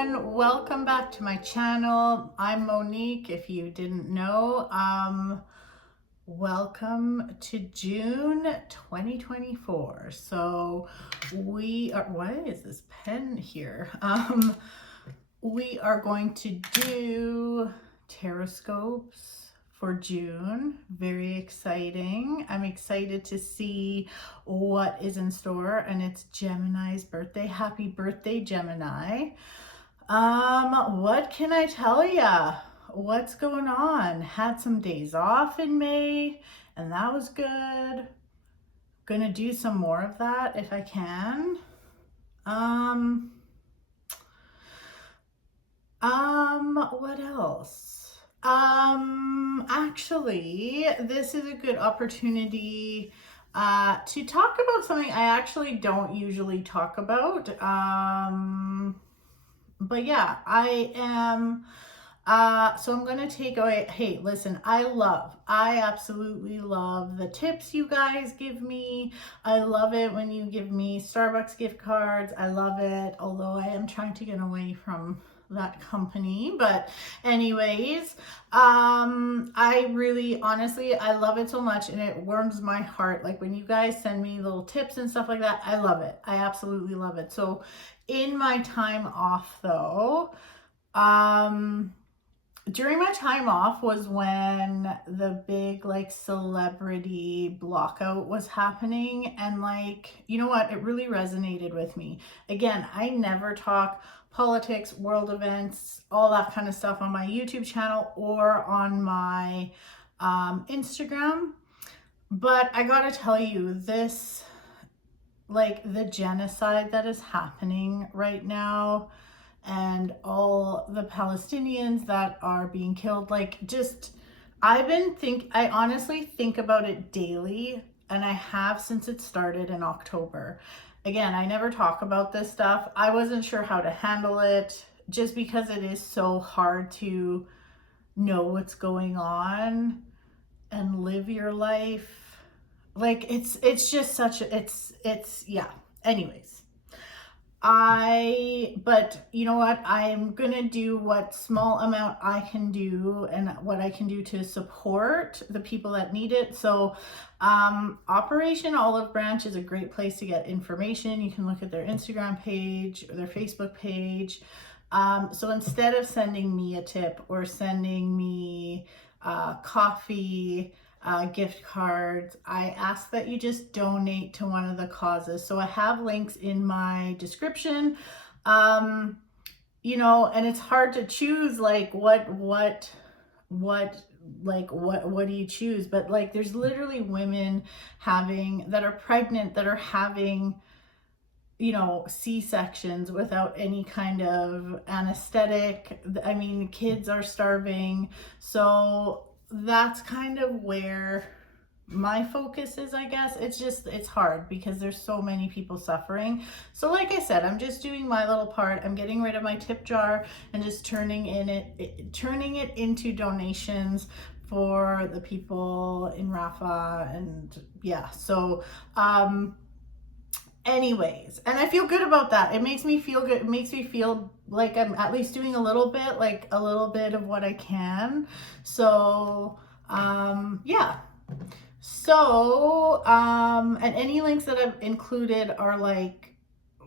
everyone, welcome back to my channel. I'm Monique, if you didn't know. Welcome to June 2024. So we are, why is this pen here? We are going to do Tarotscopes for June. Very exciting. I'm excited to see what is in store, and it's Gemini's birthday. Happy birthday, Gemini. What can I tell ya? What's going on? Had some days off in May, and that was good. Gonna do some more of that if I can. What else? Actually, this is a good opportunity to talk about something I actually don't usually talk about. But yeah, I am, so I'm going to take away, hey, listen, I absolutely love the tips you guys give me. I love it when you give me Starbucks gift cards. I love it, although I am trying to get away from that company. But anyways, I really, honestly, I love it so much, and it warms my heart. Like when you guys send me little tips and stuff like that, I love it. I absolutely love it. So in my time off though, during my time off was when the big like celebrity blockout was happening, and like, you know what, it really resonated with me. Again, I never talk politics, world events, all that kind of stuff on my YouTube channel or on my Instagram, but I gotta tell you, this, like the genocide that is happening right now and all the Palestinians that are being killed, like just, I honestly think about it daily, and I have since it started in October. Again, I never talk about this stuff. I wasn't sure how to handle it just because it is so hard to know what's going on and live your life. Like it's just such a, it's yeah. Anyways, but you know what? I'm gonna do what small amount I can do and what I can do to support the people that need it. So Operation Olive Branch is a great place to get information. You can look at their Instagram page or their Facebook page. So instead of sending me a tip or sending me coffee, gift cards, I ask that you just donate to one of the causes. So I have links in my description. You know, and it's hard to choose like what do you choose? But like there's literally women that are pregnant, that are having, you know, C-sections without any kind of anesthetic. I mean, kids are starving. So that's kind of where my focus is, I guess. It's hard because there's so many people suffering. So like I said, I'm just doing my little part. I'm getting rid of my tip jar and just turning it into donations for the people in Rafah. And yeah, so anyways, and I feel good about that. It makes me feel good. It makes me feel like I'm at least doing a little bit of what I can. So yeah. So and any links that I've included are like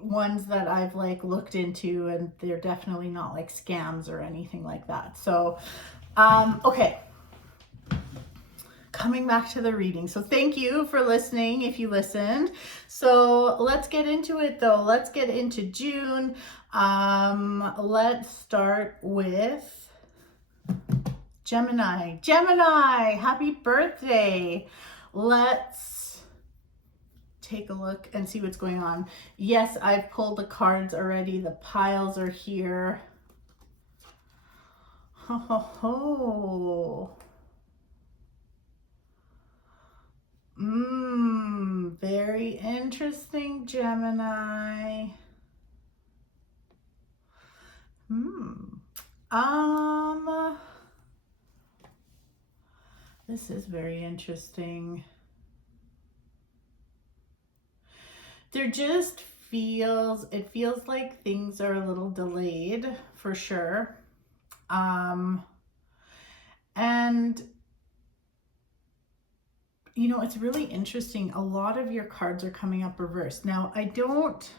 ones that I've like looked into, and they're definitely not like scams or anything like that. So okay, coming back to the reading. So thank you for listening if you listened. So let's get into it though. Let's get into June. Let's start with Gemini. Gemini, happy birthday. Let's take a look and see what's going on. Yes, I've pulled the cards already. The piles are here. Ho ho ho. Very interesting, Gemini. This is very interesting. There just feels like things are a little delayed for sure. And you know, it's really interesting. A lot of your cards are coming up reversed. Now, I don't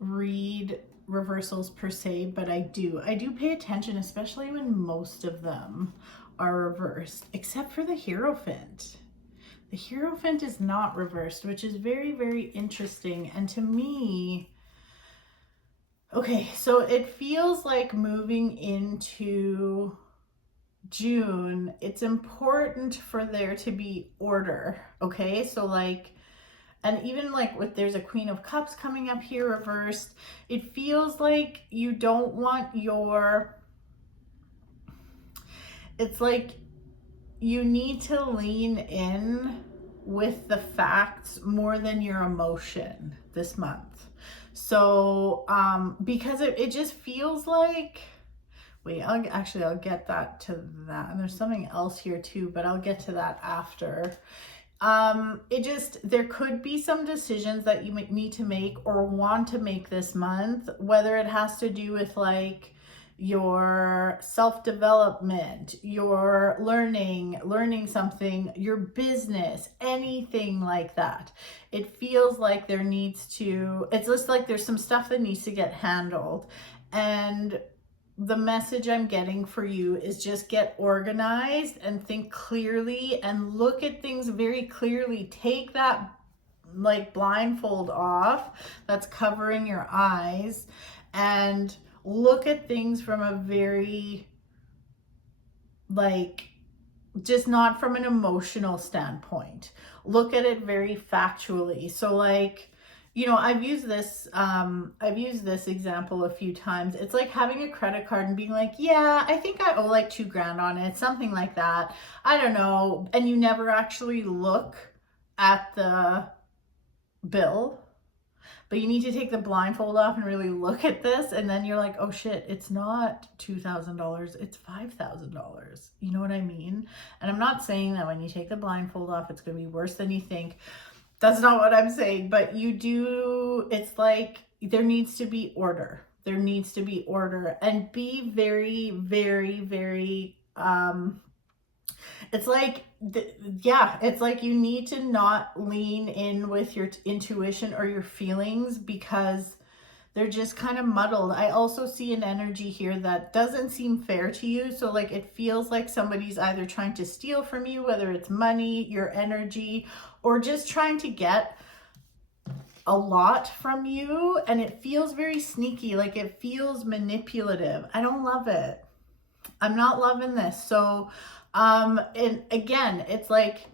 read reversals per se, but I do pay attention, especially when most of them are reversed, except for the Hierophant. The Hierophant is not reversed, which is very, very interesting. And to me, okay, so it feels like moving into June, it's important for there to be order, okay? So like, and even like with, there's a Queen of Cups coming up here reversed, it feels like you don't want it's like you need to lean in with the facts more than your emotion this month. So, because it just feels like, wait, I'll get that to that. And there's something else here too, but I'll get to that after. There could be some decisions that you need to make or want to make this month, whether it has to do with like your self-development, your learning something, your business, anything like that. It feels like it's just like there's some stuff that needs to get handled. And the message I'm getting for you is just get organized and think clearly and look at things very clearly. Take that like blindfold off that's covering your eyes and look at things from a very, like, just not from an emotional standpoint. Look at it very factually. So like, you know, I've used this example a few times. It's like having a credit card and being like, yeah, I think I owe like $2,000 on it, something like that. I don't know. And you never actually look at the bill, but you need to take the blindfold off and really look at this. And then you're like, oh shit, it's not $2,000, it's $5,000. You know what I mean? And I'm not saying that when you take the blindfold off, it's going to be worse than you think. That's not what I'm saying, but it's like there needs to be order. There needs to be order, and be very, very, very, it's like, it's like you need to not lean in with your intuition or your feelings because they're just kind of muddled. I also see an energy here that doesn't seem fair to you. So like, it feels like somebody's either trying to steal from you, whether it's money, your energy, or just trying to get a lot from you. And it feels very sneaky, like it feels manipulative. I don't love it. I'm not loving this. So, and again, it's like,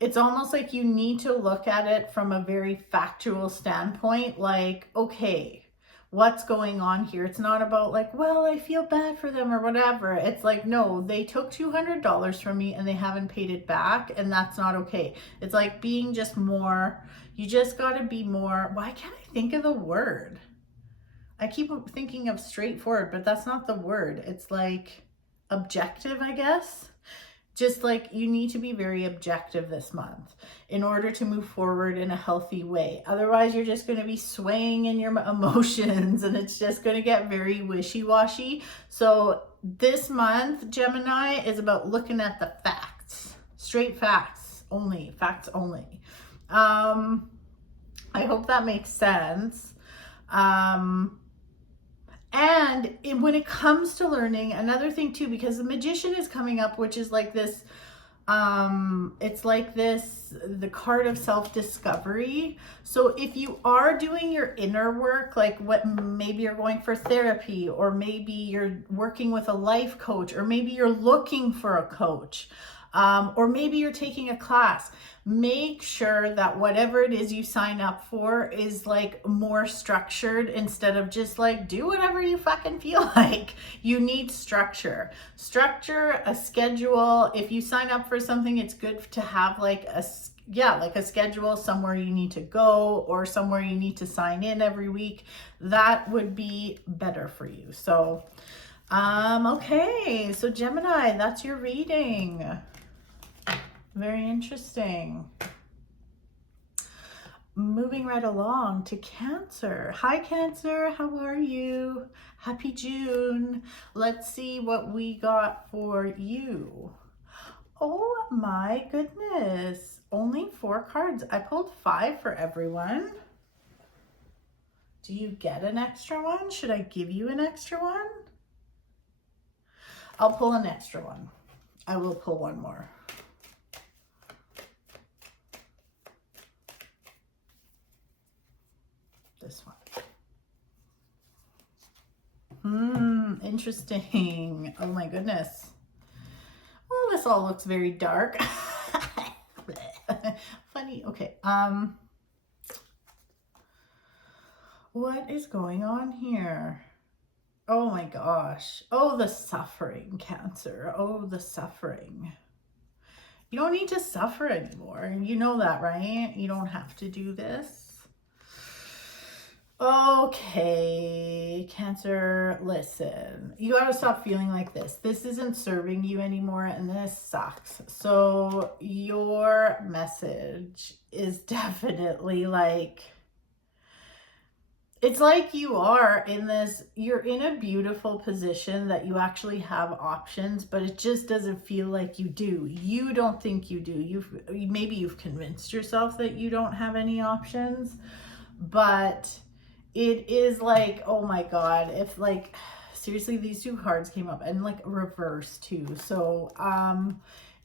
it's almost like you need to look at it from a very factual standpoint. Like, okay, what's going on here? It's not about like, well, I feel bad for them or whatever. It's like, no, they took $200 from me and they haven't paid it back. And that's not okay. It's like being just more, you just got to be more, why can't I think of the word? I keep thinking of straightforward, but that's not the word. It's like objective, I guess. Just like you need to be very objective this month in order to move forward in a healthy way. Otherwise, you're just going to be swaying in your emotions and it's just going to get very wishy-washy. So this month, Gemini, is about looking at the facts, straight facts only, facts only. I hope that makes sense. And when it comes to learning, another thing too, because the Magician is coming up, which is like this, it's like this, the card of self-discovery. So if you are doing your inner work, like maybe you're going for therapy, or maybe you're working with a life coach, or maybe you're looking for a coach, or maybe you're taking a class, make sure that whatever it is you sign up for is like more structured instead of just like do whatever you fucking feel like. You need structure, a schedule. If you sign up for something, it's good to have like a schedule, somewhere you need to go or somewhere you need to sign in every week. That would be better for you. So, okay. So Gemini, that's your reading. Very interesting. moving right along to Cancer. Hi, Cancer. How are you? Happy June. Let's see what we got for you. Oh my goodness. Only 4 cards. I pulled 5 for everyone. Do you get an extra one? Should I give you an extra one? I'll pull an extra one. I will pull one more. This one. Interesting. Oh my goodness. Well, this all looks very dark. Funny. Okay. What is going on here? Oh my gosh. Oh, the suffering, Cancer. Oh, the suffering. You don't need to suffer anymore. You know that, right? You don't have to do this. Okay, Cancer, listen. You gotta stop feeling like this. This isn't serving you anymore, and this sucks. So your message is definitely like, it's like you are in this, you're in a beautiful position that you actually have options, but it just doesn't feel like you do. You don't think you do. Maybe you've convinced yourself that you don't have any options, but it is like, oh my God, if like, seriously, these 2 cards came up and like reverse too. So,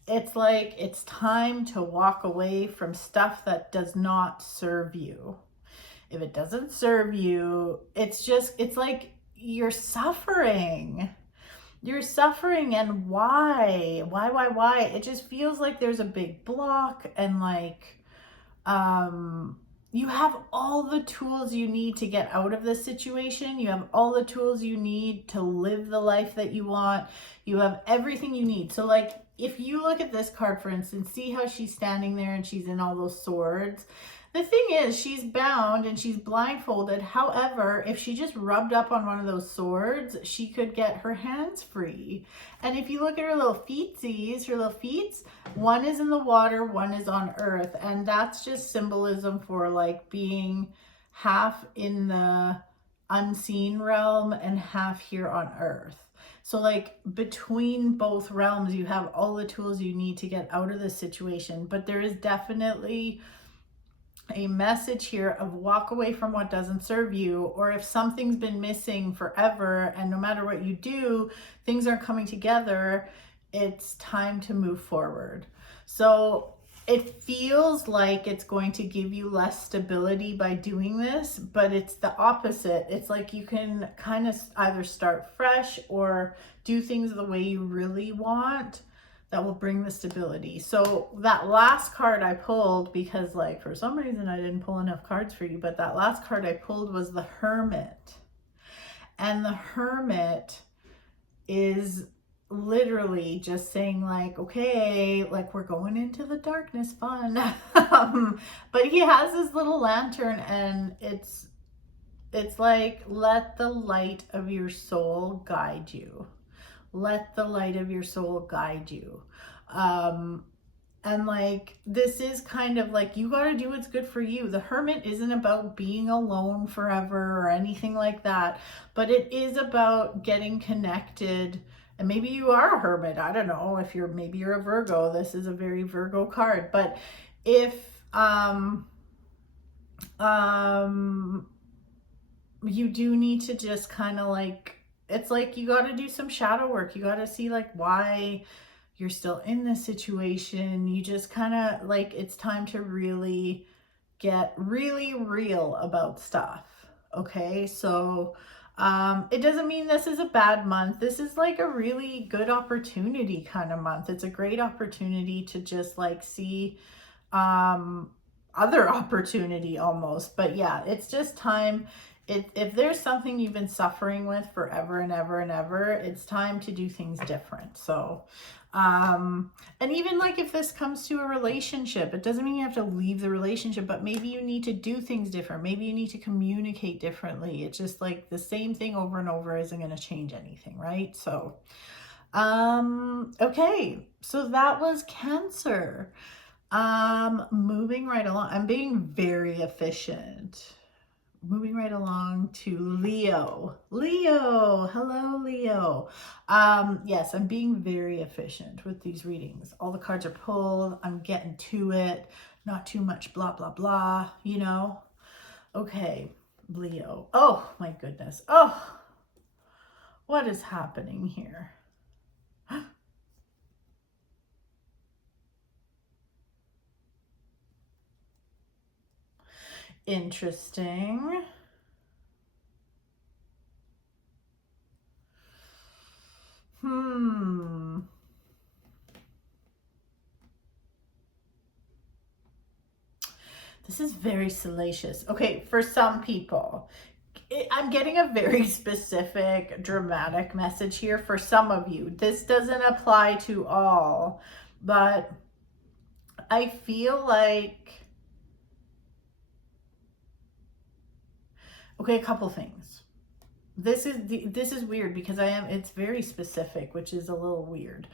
it's like, it's time to walk away from stuff that does not serve you. If it doesn't serve you, it's like you're suffering. You're suffering, and why? Why? It just feels like there's a big block, and like, you have all the tools you need to get out of this situation. You have all the tools you need to live the life that you want. You have everything you need. So like, if you look at this card, for instance, see how she's standing there and she's in all those swords. The thing is, she's bound and she's blindfolded. However, if she just rubbed up on one of those swords, she could get her hands free. And if you look at her little feetsies, her little feet, one is in the water, one is on earth. And that's just symbolism for like being half in the unseen realm and half here on earth. So like between both realms, you have all the tools you need to get out of this situation. But there is definitely a message here of walk away from what doesn't serve you, or if something's been missing forever and no matter what you do, things aren't coming together, it's time to move forward. So it feels like it's going to give you less stability by doing this, but it's the opposite. It's like you can kind of either start fresh or do things the way you really want that will bring the stability. So that last card I pulled, because like for some reason I didn't pull enough cards for you, but that last card I pulled was the Hermit. And the Hermit is literally just saying like, okay, like we're going into the darkness, fun. But he has his little lantern, and it's like, let the light of your soul guide you. Let the light of your soul guide you. And like, this is kind of like, you got to do what's good for you. The Hermit isn't about being alone forever or anything like that, but it is about getting connected. And maybe you are a hermit. I don't know if maybe you're a Virgo. This is a very Virgo card. But if, you do need to just kind of like, it's like you got to do some shadow work. You got to see like why you're still in this situation. You just kind of like, it's time to really get really real about stuff. Okay. So, it doesn't mean this is a bad month. This is like a really good opportunity kind of month. It's a great opportunity to just like see, other opportunity almost. But yeah, it's just time. If there's something you've been suffering with forever and ever and ever, it's time to do things different. So, and even like if this comes to a relationship, it doesn't mean you have to leave the relationship, but maybe you need to do things different. Maybe you need to communicate differently. It's just like the same thing over and over isn't going to change anything, right? So, okay. So that was Cancer. Moving right along. I'm being very efficient. Moving right along to Leo. Leo, hello Leo. Yes, I'm being very efficient with these readings. All the cards are pulled. I'm getting to it. Not too much blah, blah, blah, you know? Okay, Leo. Oh my goodness. Oh, what is happening here? Interesting. This is very salacious. Okay, for some people, I'm getting a very specific dramatic message here for some of you. This doesn't apply to all, but I feel like, okay, a couple things. This is weird because it's very specific, which is a little weird.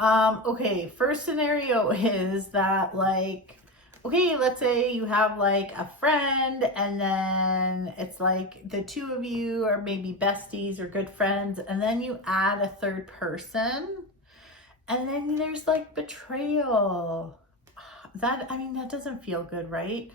Okay, first scenario is that, like, okay, let's say you have like a friend and then it's like the two of you are maybe besties or good friends, and then you add a third person and then there's like betrayal. That, I mean, that doesn't feel good, right?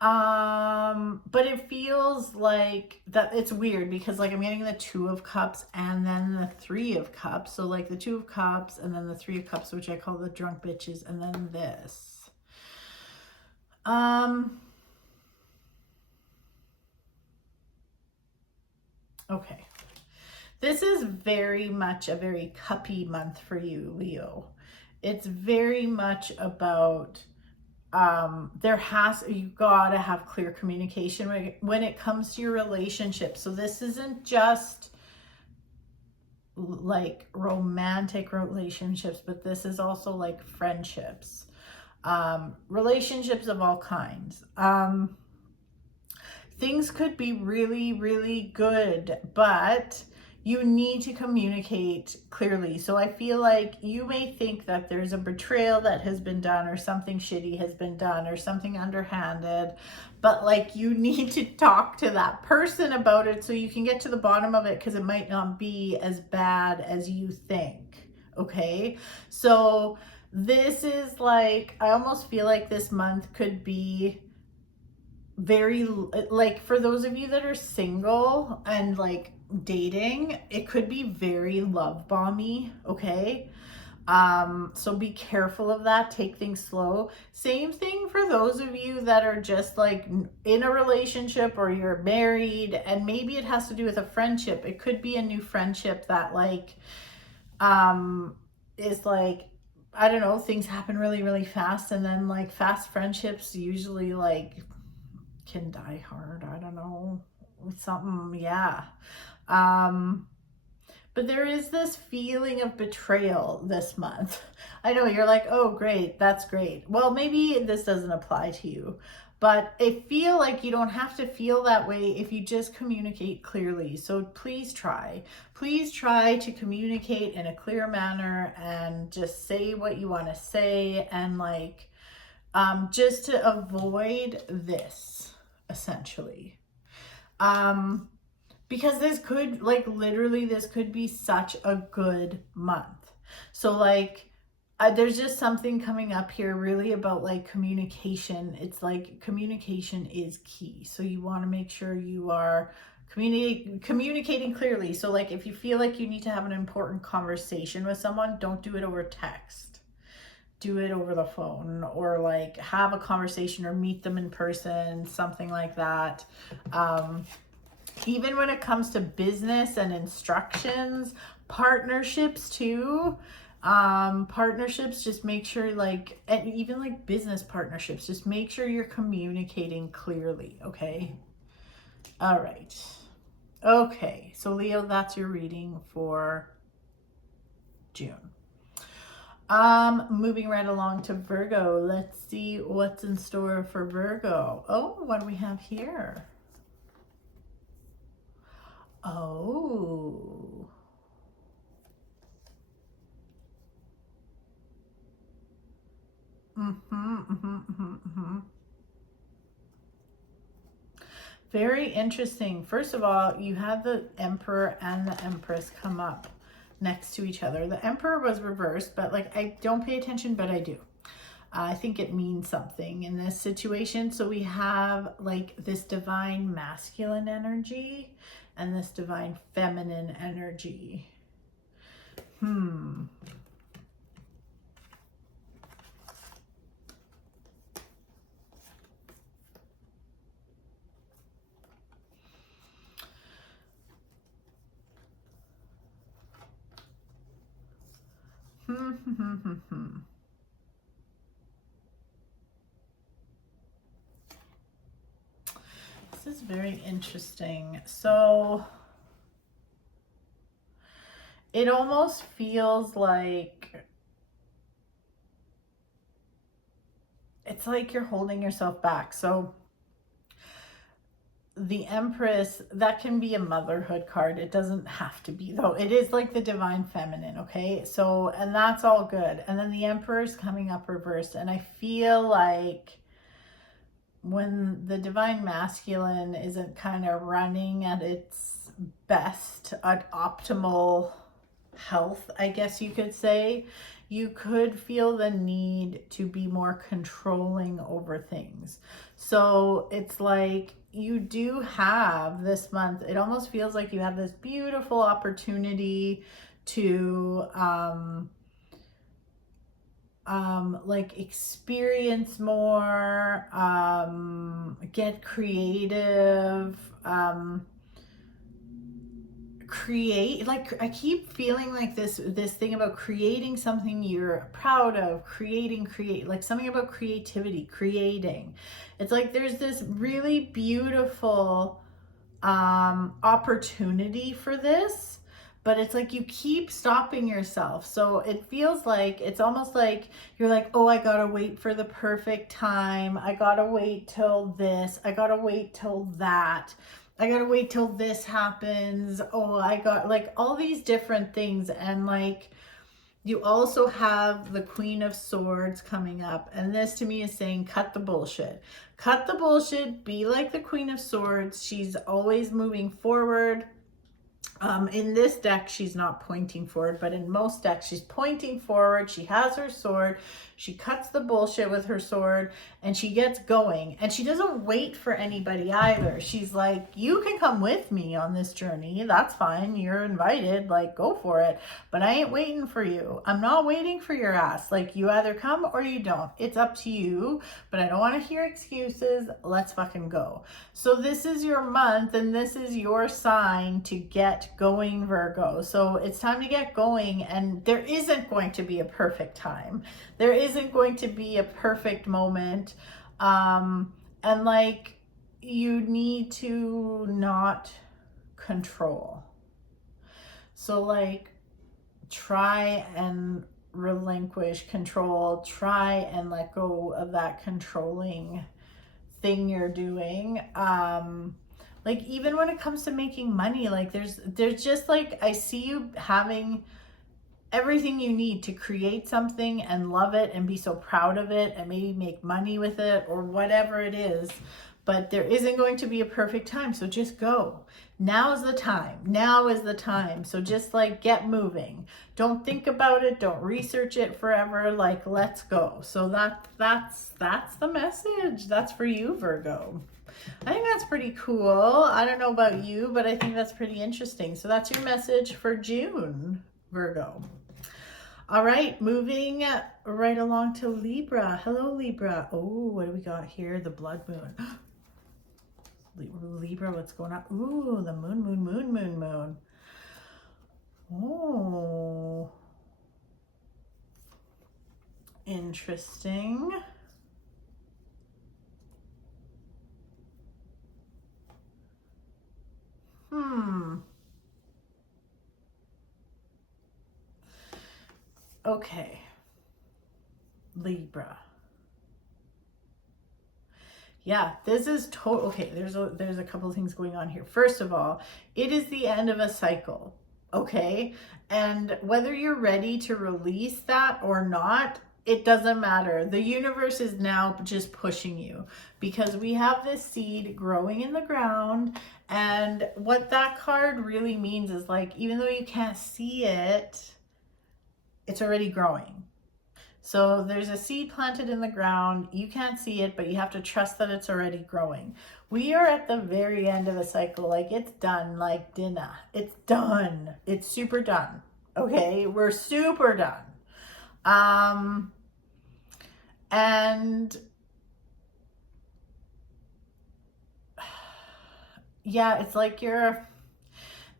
But it feels like that it's weird because, like, I'm getting the Two of Cups and then the Three of Cups. So like the Two of Cups and then the Three of Cups, which I call the drunk bitches, and then this. Okay. This is very much a very cuppy month for you, Leo. It's very much about you gotta have clear communication when it comes to your relationship. So this isn't just like romantic relationships, but this is also like friendships, relationships of all kinds. Things could be really, really good, but you need to communicate clearly. So I feel like you may think that there's a betrayal that has been done, or something shitty has been done, or something underhanded, but like you need to talk to that person about it so you can get to the bottom of it, because it might not be as bad as you think. Okay, so this is like, I almost feel like this month could be very, like, for those of you that are single and like dating, it could be very love bomby. Okay, so be careful of that. Take things slow. Same thing for those of you that are just like in a relationship or you're married, and maybe it has to do with a friendship. It could be a new friendship that like is like, I don't know, things happen really, really fast, and then like fast friendships usually like can die hard. I don't know, something, yeah. But there is this feeling of betrayal this month. I know you're like, oh great, that's great. Well, maybe this doesn't apply to you, but I feel like you don't have to feel that way if you just communicate clearly. So please try to communicate in a clear manner and just say what you want to say, and like, just to avoid this, essentially. Because this could, like, literally this could be such a good month. So like, there's just something coming up here really about like communication. It's like communication is key. So you want to make sure you are communicating clearly. So like, if you feel like you need to have an important conversation with someone, don't do it over text. Do it over the phone, or like have a conversation or meet them in person, something like that. Even when it comes to business and instructions, partnerships too. Partnerships, just make sure, like, and even like business partnerships, just make sure you're communicating clearly. Okay. All right. Okay. So Leo, that's your reading for June. Moving right along to Virgo. Let's see what's in store for Virgo. Oh, what do we have here? Oh. Very interesting. First of all, you have the Emperor and the Empress come up next to each other. The Emperor was reversed, but like I don't pay attention, but I do. I think it means something in this situation. So we have like this divine masculine energy and this divine feminine energy. This is very interesting. So it almost feels like it's like you're holding yourself back. So the Empress, that can be a motherhood card. It doesn't have to be though. It is like the divine feminine, okay? So, and that's all good. And then the Emperor's coming up reversed. And I feel like when the divine masculine isn't kind of running at its best, at optimal health, I guess you could say, you could feel the need to be more controlling over things. So it's like you do have this month, it almost feels like you have this beautiful opportunity to like experience more, get creative, create. Like I keep feeling like this thing about creating something you're proud of, create like something about creativity, creating. It's like there's this really beautiful opportunity for this, but it's like you keep stopping yourself. So it feels like it's almost like you're like, oh, I gotta wait for the perfect time, I gotta wait till this, I gotta wait till that, I gotta wait till this happens. Oh, I got like all these different things. And like you also have the Queen of Swords coming up. And this to me is saying, cut the bullshit. Cut the bullshit. Be like the Queen of Swords. She's always moving forward. In this deck, she's not pointing forward, but in most decks, she's pointing forward. She has her sword. She cuts the bullshit with her sword and she gets going. And she doesn't wait for anybody either. She's like, you can come with me on this journey. That's fine. You're invited. Like, go for it. But I ain't waiting for you. I'm not waiting for your ass. Like, you either come or you don't. It's up to you. But I don't want to hear excuses. Let's fucking go. So this is your month and this is your sign to get going, Virgo. So it's time to get going, and there isn't going to be a perfect time. There isn't going to be a perfect moment. And like you need to not control. So like try and relinquish control. Try and let go of that controlling thing you're doing. Like even when it comes to making money, like there's just like, I see you having everything you need to create something and love it and be so proud of it and maybe make money with it or whatever it is. But there isn't going to be a perfect time. So just go. Now is the time. Now is the time. So just like get moving. Don't think about it. Don't research it forever. Like, let's go. So that's the message. That's for you, Virgo. I think that's pretty cool. I don't know about you, but I think that's pretty interesting. So that's your message for June, Virgo. All right, moving right along to Libra. Hello, Libra. Oh, what do we got here? The blood moon. Libra, what's going on? Ooh, the moon. Oh, interesting. Okay, Libra. Yeah, this is total. Okay, there's a couple of things going on here. First of all, it is the end of a cycle, okay? And whether you're ready to release that or not, it doesn't matter. The universe is now just pushing you because we have this seed growing in the ground. And what that card really means is like, even though you can't see it, it's already growing. So there's a seed planted in the ground. You can't see it, but you have to trust that it's already growing. We are at the very end of a cycle. Like, it's done, like dinner. It's done. It's super done. Okay, we're super done. And yeah, it's like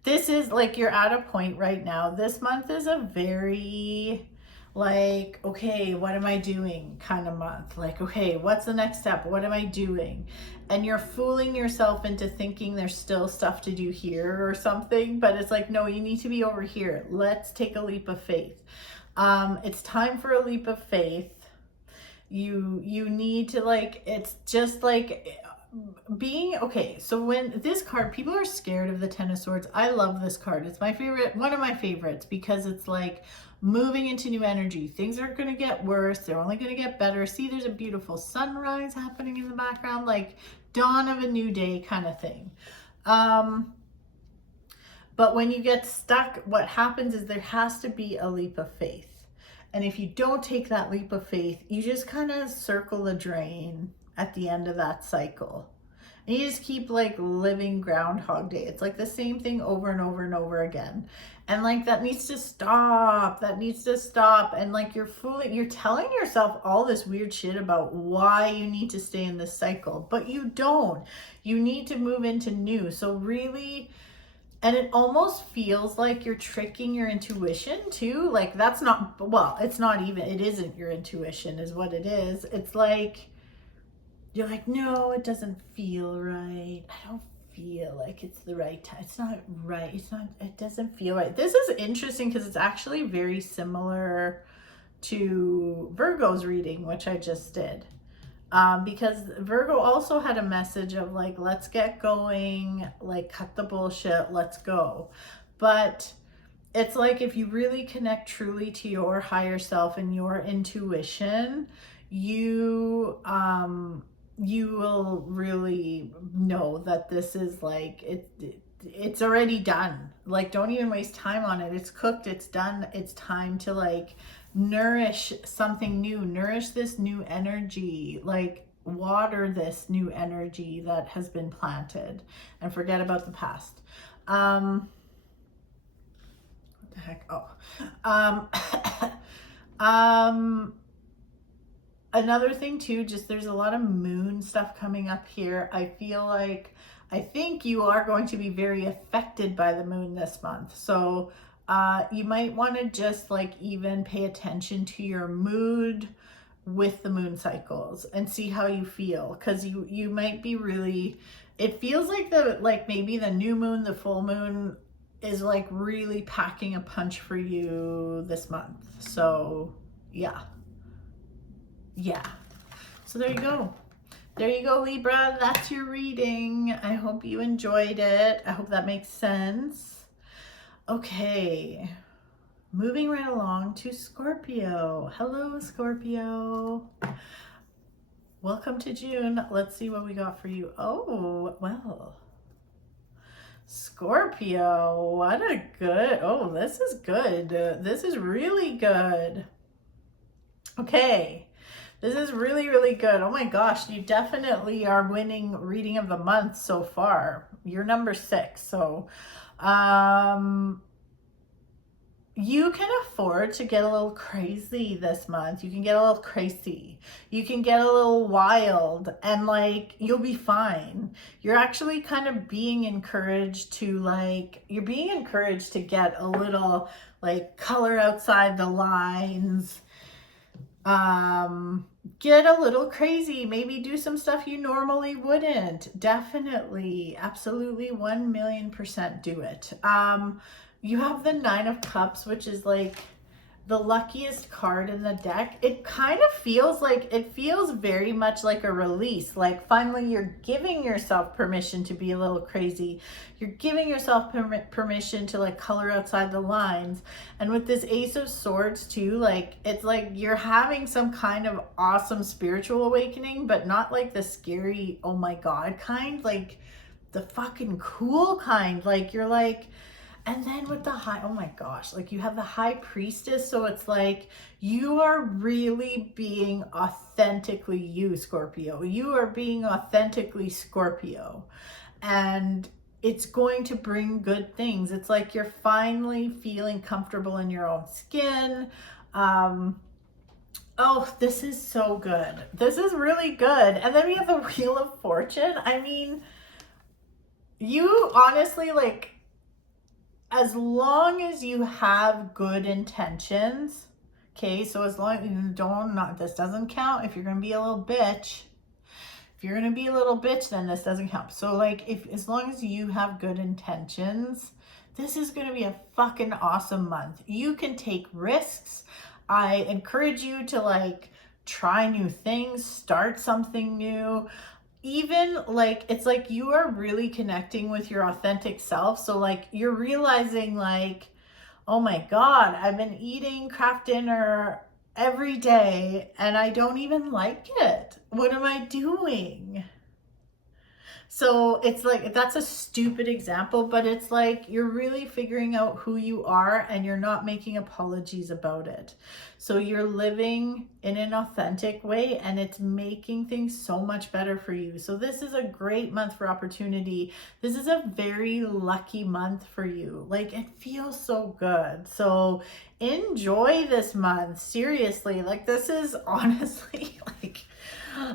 this is like you're at a point right now. This month is a very like, okay, what am I doing kind of month. Like, okay, what's the next step? What am I doing? And you're fooling yourself into thinking there's still stuff to do here or something, but it's like, no, you need to be over here. Let's take a leap of faith. It's time for a leap of faith. You need to, like, it's just like being okay. So when this card, people are scared of the Ten of Swords. I love this card. It's my favorite, one of my favorites, because it's like moving into new energy. Things aren't going to get worse. They're only going to get better. See, there's a beautiful sunrise happening in the background, like dawn of a new day kind of thing. But when you get stuck, what happens is there has to be a leap of faith. And if you don't take that leap of faith, you just kind of circle the drain at the end of that cycle. And you just keep like living Groundhog Day. It's like the same thing over and over and over again. And like, that needs to stop. That needs to stop. And like, you're telling yourself all this weird shit about why you need to stay in this cycle, but you don't. You need to move into new. So really, and it almost feels like you're tricking your intuition too. Like, that's not, well, it's not even, it isn't your intuition is what it is. It's like, you're like, no, it doesn't feel right. I don't feel like it's the right time. It's not right. It doesn't feel right. This is interesting because it's actually very similar to Virgo's reading, which I just did. Because Virgo also had a message of like, let's get going, like cut the bullshit, let's go. But it's like, if you really connect truly to your higher self and your intuition, you will really know that this is like, it's already done. Like, don't even waste time on it. It's cooked, it's done. It's time to like nourish something new, nourish this new energy, like water this new energy that has been planted, and forget about the past. What the heck? Another thing too, just there's a lot of moon stuff coming up here. I think you are going to be very affected by the moon this month. So you might want to just like even pay attention to your mood with the moon cycles and see how you feel, because you might be really, it feels like maybe the new moon, the full moon is like really packing a punch for you this month. So yeah. So there you go. There you go, Libra. That's your reading. I hope you enjoyed it. I hope that makes sense. Okay, moving right along to Scorpio. Hello, Scorpio. Welcome to June. Let's see what we got for you. Oh, well. Scorpio, what a good, oh, this is good. This is really good. Okay. This is really, really good. Oh my gosh, you definitely are winning reading of the month so far. You're number 6. So you can afford to get a little crazy this month. You can get a little crazy. You can get a little wild, and like, you'll be fine. You're actually kind of being encouraged to like, you're being encouraged to get a little like color outside the lines. Get a little crazy, maybe do some stuff you normally wouldn't. Definitely, absolutely, 1,000,000% do it. You have the 9 of Cups, which is like the luckiest card in the deck, it kind of feels like, it feels very much like a release. Like finally you're giving yourself permission to be a little crazy. You're giving yourself permission to like color outside the lines. And with this Ace of Swords too, like it's like you're having some kind of awesome spiritual awakening, but not like the scary, oh my God kind, like the fucking cool kind. Like you're like, and then with the high, oh my gosh, like you have the High Priestess. So it's like you are really being authentically you, Scorpio. You are being authentically Scorpio. And it's going to bring good things. It's like you're finally feeling comfortable in your own skin. Oh, this is so good. This is really good. And then we have the Wheel of Fortune. I mean, you honestly, like, as long as you have good intentions, okay, so as long as you don't, not, this doesn't count if you're going to be a little bitch. If you're going to be a little bitch, then this doesn't count. So like, if, as long as you have good intentions, this is going to be a fucking awesome month. You can take risks. I encourage you to like try new things, start something new. Even like, it's like you are really connecting with your authentic self. So like you're realizing like, oh my God, I've been eating Kraft dinner every day and I don't even like it. What am I doing? So it's like, that's a stupid example, but it's like you're really figuring out who you are and you're not making apologies about it. So you're living in an authentic way and it's making things so much better for you. So this is a great month for opportunity. This is a very lucky month for you. Like it feels so good. So enjoy this month. Seriously, like this is honestly like,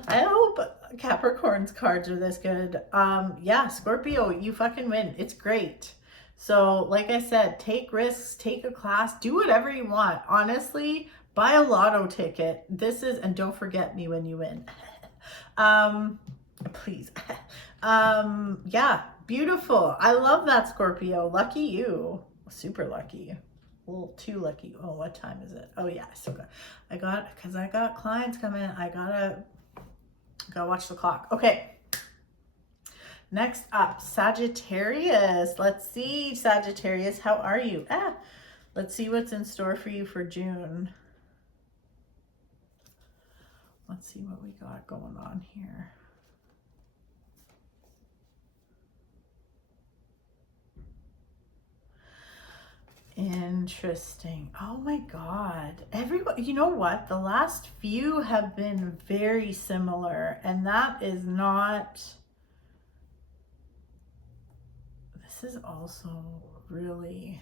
I hope Capricorn's cards are this good. Yeah, Scorpio, you fucking win. It's great. So like I said, take risks, take a class, do whatever you want. Honestly, buy a lotto ticket. This is, and don't forget me when you win. Please. Yeah, beautiful. I love that, Scorpio. Lucky you. Super lucky. A little too lucky. Oh, what time is it? Oh yeah, I still got, because I got clients coming. I gotta watch the clock. Okay. Next up, Sagittarius. Let's see, Sagittarius, how are you? Let's see what's in store for you for June. Let's see what we got going on here. Interesting. Oh my God. Everyone, you know what? The last few have been very similar, and that is not, this is also really,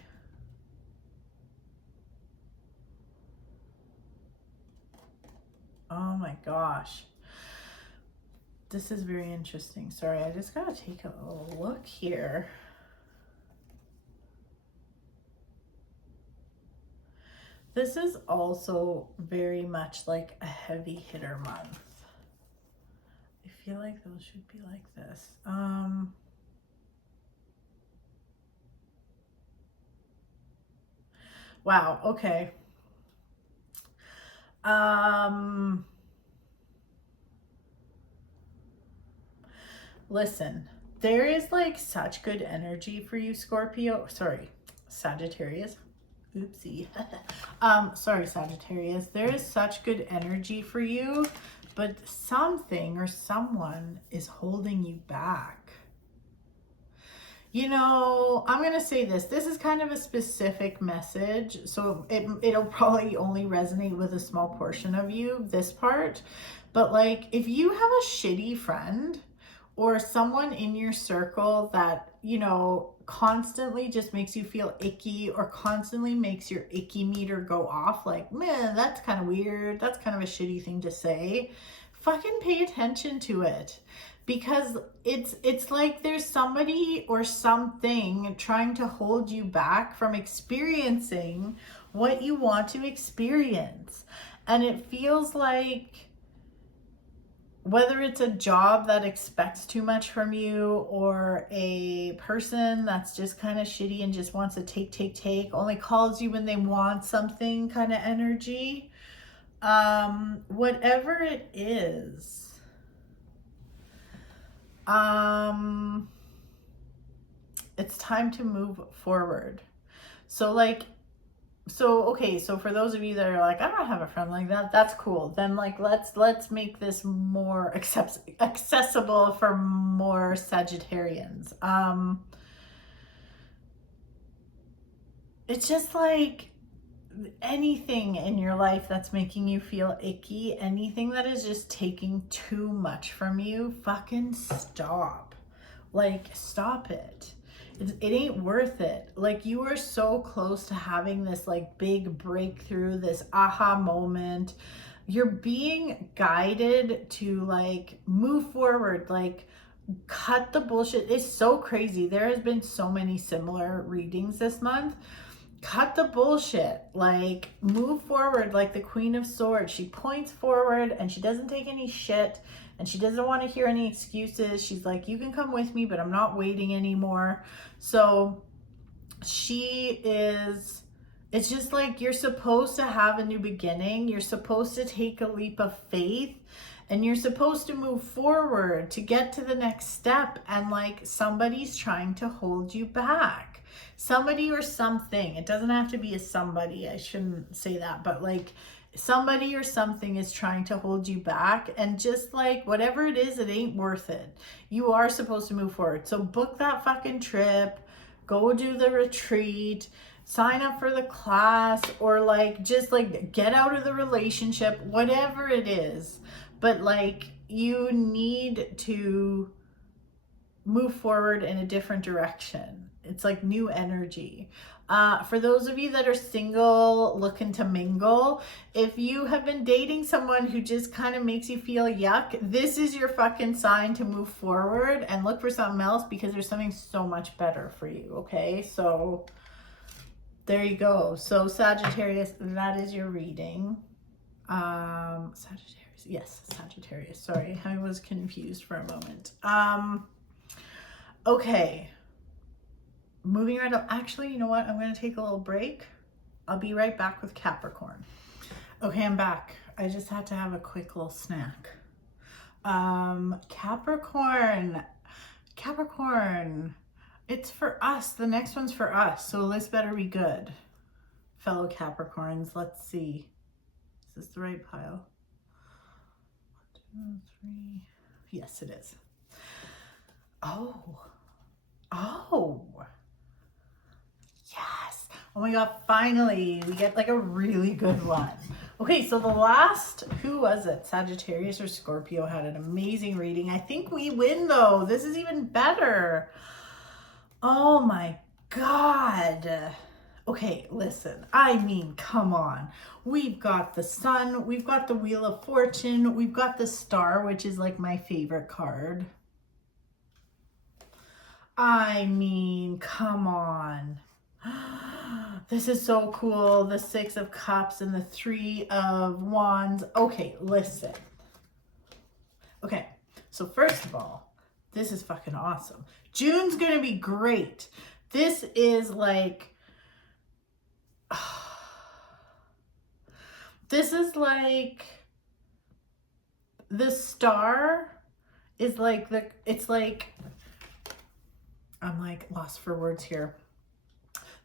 oh my gosh. This is very interesting. Sorry, I just gotta take a little look here. This is also very much like a heavy hitter month. I feel like those should be like this. Wow, okay. Listen, there is like such good energy for you, Scorpio. Sorry, Sagittarius. Oopsie. Sorry, Sagittarius. There is such good energy for you, but something or someone is holding you back. You know, I'm going to say this. This is kind of a specific message, so it'll probably only resonate with a small portion of you, this part. But like, if you have a shitty friend or someone in your circle that, you know, constantly just makes you feel icky or constantly makes your icky meter go off, like, man, that's kind of weird. That's kind of a shitty thing to say. Fucking pay attention to it. Because it's like there's somebody or something trying to hold you back from experiencing what you want to experience. And it feels like, you know, constantly just makes you feel icky or constantly makes your icky meter go off, like, man, that's kind of weird. That's kind of a shitty thing to say. Fucking pay attention to it. Because it's like there's somebody or something trying to hold you back from experiencing what you want to experience. And it feels like whether it's a job that expects too much from you or a person that's just kind of shitty and just wants to take, only calls you when they want something kind of energy. Whatever it is, it's time to move forward. So like, okay, so for those of you that are like, I don't have a friend like that, that's cool. Then like, let's make this more accessible for more Sagittarians. It's just like anything in your life that's making you feel icky, anything that is just taking too much from you, fucking stop. Like, stop it. It ain't worth it. Like, you are so close to having this like big breakthrough, this aha moment. You're being guided to like move forward, like cut the bullshit. It's so crazy. There has been so many similar readings this month. Cut the bullshit, like move forward, like the Queen of Swords. She points forward and she doesn't take any shit and she doesn't want to hear any excuses. She's like, you can come with me, but I'm not waiting anymore. So it's just like, you're supposed to have a new beginning. You're supposed to take a leap of faith and you're supposed to move forward to get to the next step. And like, somebody's trying to hold you back. Somebody or something. It doesn't have to be a somebody. I shouldn't say that, but like somebody or something is trying to hold you back, and just like whatever it is, it ain't worth it. You are supposed to move forward. So book that fucking trip, go do the retreat, sign up for the class, or like just like get out of the relationship, whatever it is. But like, you need to move forward in a different direction. It's like new energy. For those of you that are single, looking to mingle, if you have been dating someone who just kind of makes you feel yuck, this is your fucking sign to move forward and look for something else, because there's something so much better for you, okay? So there you go. So Sagittarius, that is your reading. Sagittarius, yes, Sagittarius. Sorry, I was confused for a moment. Okay. Moving right up. Actually, you know what? I'm going to take a little break. I'll be right back with Capricorn. Okay, I'm back. I just had to have a quick little snack. Capricorn. It's for us. The next one's for us. So this better be good. Fellow Capricorns, let's see. Is this the right pile? 1, 2, 3. Yes, it is. Oh. Yes. Oh my God, finally, we get like a really good one. Okay, so the last, who was it? Sagittarius or Scorpio had an amazing reading. I think we win though. This is even better. Oh my God. Okay, listen, I mean, come on. We've got the Sun, we've got the Wheel of Fortune, we've got the Star, which is like my favorite card. I mean, come on. This is so cool. The 6 of Cups and the 3 of Wands. Okay, listen. Okay, so first of all, this is fucking awesome. June's gonna be great. This is like, this is like, the Star is like it's like, I'm like lost for words here.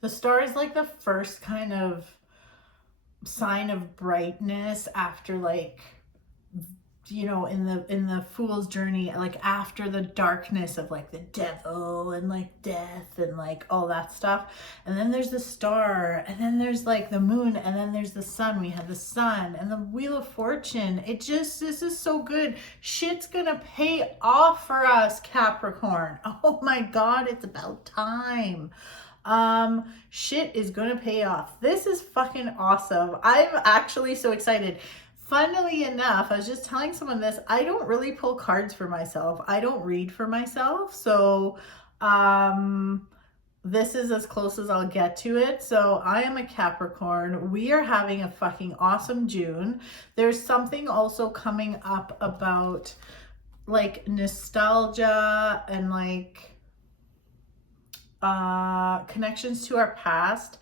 The Star is like the first kind of sign of brightness after, like, you know, in the Fool's journey, like after the darkness of like the devil and like death and like all that stuff. And then there's the Star, and then there's like the Moon, and then there's the Sun. We have the Sun and the Wheel of Fortune. This is so good. Shit's gonna pay off for us, Capricorn. Oh my God, it's about time. Shit is gonna pay off. This is fucking awesome. I'm actually so excited. Funnily enough, I was just telling someone this, I don't really pull cards for myself. I don't read for myself. So, this is as close as I'll get to it. So I am a Capricorn. We are having a fucking awesome June. There's something also coming up about like nostalgia and like connections to our past.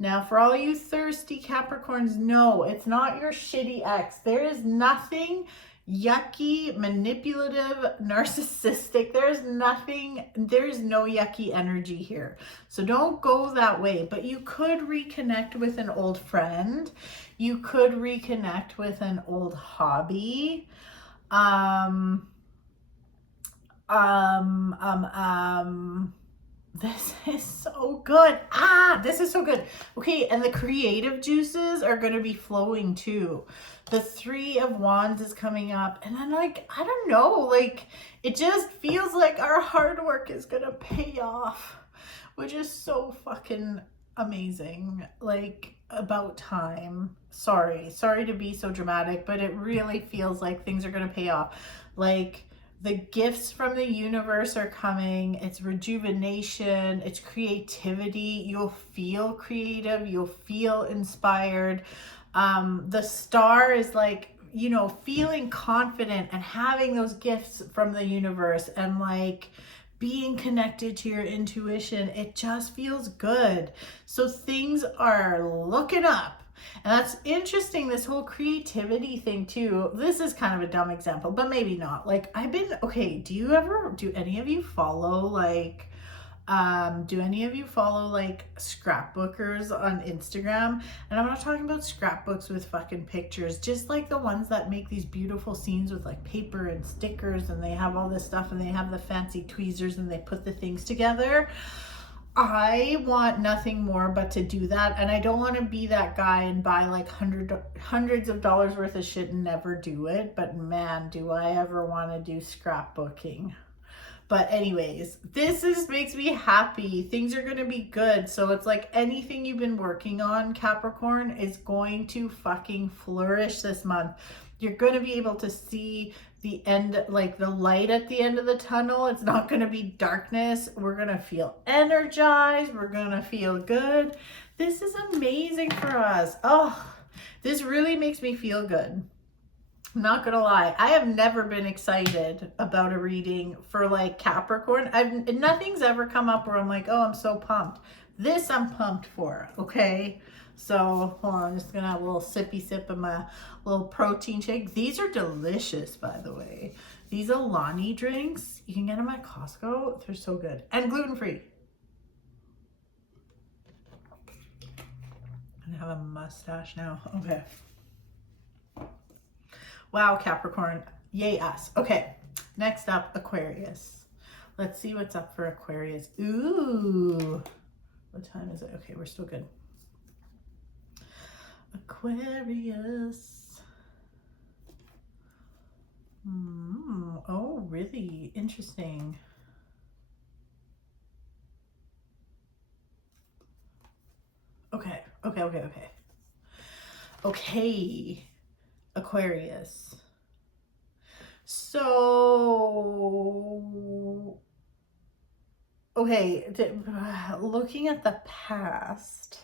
Now, for all you thirsty Capricorns, no, it's not your shitty ex. There is nothing yucky, manipulative, narcissistic. There's no yucky energy here. So don't go that way. But you could reconnect with an old friend. You could reconnect with an old hobby. This is so good. This is so good. Okay, and the creative juices are going to be flowing too. The Three of Wands is coming up. And then like, I don't know, like it just feels like our hard work is going to pay off, which is so fucking amazing. Like about time. Sorry to be so dramatic, but it really feels like things are going to pay off. Like the gifts from the universe are coming. It's rejuvenation. It's creativity. You'll feel creative. You'll feel inspired. The star is like, you know, feeling confident and having those gifts from the universe and like being connected to your intuition. It just feels good. So things are looking up. And that's interesting, this whole creativity thing too. This is kind of a dumb example, but maybe not. Like do any of you follow like scrapbookers on Instagram? And I'm not talking about scrapbooks with fucking pictures, just like the ones that make these beautiful scenes with like paper and stickers, and they have all this stuff and they have the fancy tweezers and they put the things together. I want nothing more but to do that, and I don't want to be that guy and buy like hundreds of dollars worth of shit and never do it. But man, do I ever want to do scrapbooking. But anyways, makes me happy. Things are going to be good. So it's like anything you've been working on, Capricorn, is going to fucking flourish this month. You're going to be able to see the end, like the light at the end of the tunnel. It's not going to be darkness. We're going to feel energized. We're going to feel good. This is amazing for us. Oh, this really makes me feel good. I'm not gonna lie, I have never been excited about a reading for like Capricorn. Nothing's ever come up where I'm like, oh, I'm so pumped. This I'm pumped for, okay? So hold on, I'm just gonna have a little sippy sip of my little protein shake. These are delicious, by the way. These Alani drinks, you can get them at Costco. They're so good and gluten-free. I have a mustache now. Okay. Wow, Capricorn. Yay us. Okay, next up, Aquarius. Let's see what's up for Aquarius. Ooh. What time is it? Okay, we're still good. Aquarius. Oh, really? Interesting. Okay. Aquarius. So, okay, looking at the past,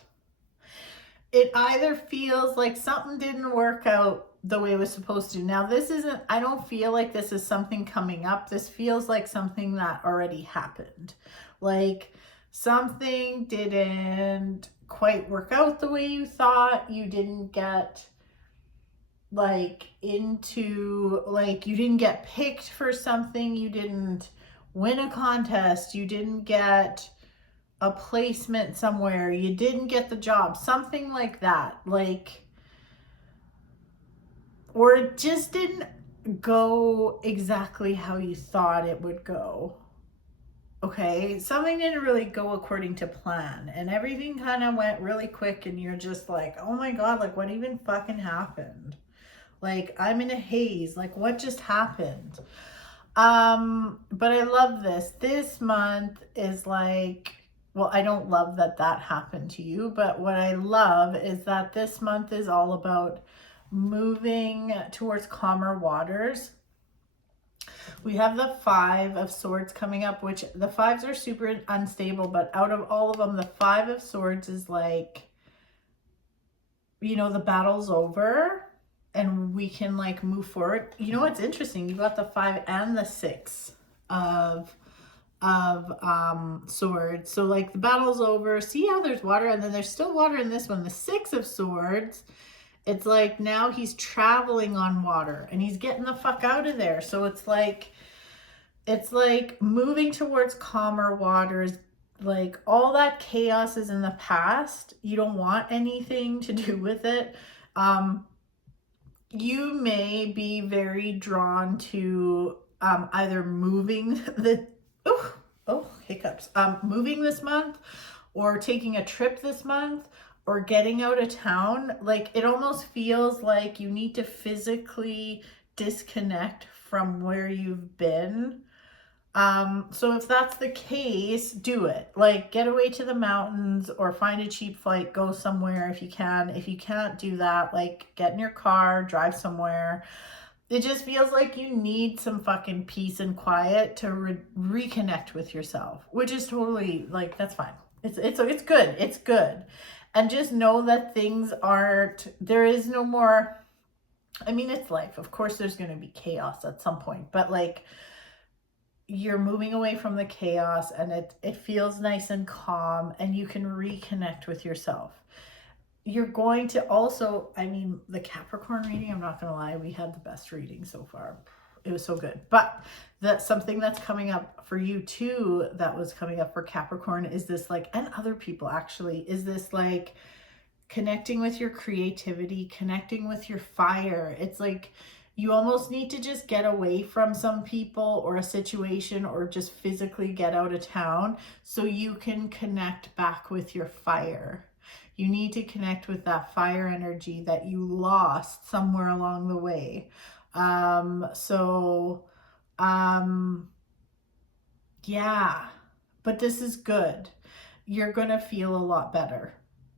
it either feels like something didn't work out the way it was supposed to. Now, I don't feel like this is something coming up. This feels like something that already happened. Like something didn't quite work out the way you thought. You didn't get you didn't get picked for something, you didn't win a contest, you didn't get a placement somewhere, you didn't get the job, something like that, or it just didn't go exactly how you thought it would go. Okay, something didn't really go according to plan and everything kind of went really quick and you're just like, oh my god, like what even fucking happened? Like, I'm in a haze. Like, what just happened? But I love this. This month is like, well, I don't love that happened to you, but what I love is that this month is all about moving towards calmer waters. We have the Five of Swords coming up, which the fives are super unstable, but out of all of them, the Five of Swords is like, you know, the battle's over and we can like move forward. You know what's interesting? You got the 5 and the 6 of swords. So like the battle's over. See how there's water, and then there's still water in this one. The 6 of Swords, it's like now he's traveling on water and he's getting the fuck out of there. So it's like moving towards calmer waters. Like all that chaos is in the past. You don't want anything to do with it. You may be very drawn to either moving the hiccups, moving this month, or taking a trip this month, or getting out of town. Like it almost feels like you need to physically disconnect from where you've been. So if that's the case, do it. Like get away to the mountains or find a cheap flight, go somewhere if you can. If you can't do that, like get in your car, drive somewhere. It just feels like you need some fucking peace and quiet to reconnect with yourself, which is totally like, that's fine. It's good. It's good. And just know that things aren't, there is no more, I mean, it's life. Of course, there's going to be chaos at some point, but like, you're moving away from the chaos and it feels nice and calm and you can reconnect with yourself. You're going to also, I mean, the Capricorn reading, I'm not going to lie, we had the best reading so far. It was so good. But that's something that's coming up for you too, that was coming up for Capricorn, is this like, and other people actually, is this like connecting with your creativity, connecting with your fire. It's like, you almost need to just get away from some people or a situation, or just physically get out of town so you can connect back with your fire. You need to connect with that fire energy that you lost somewhere along the way. Yeah, but this is good. You're going to feel a lot better.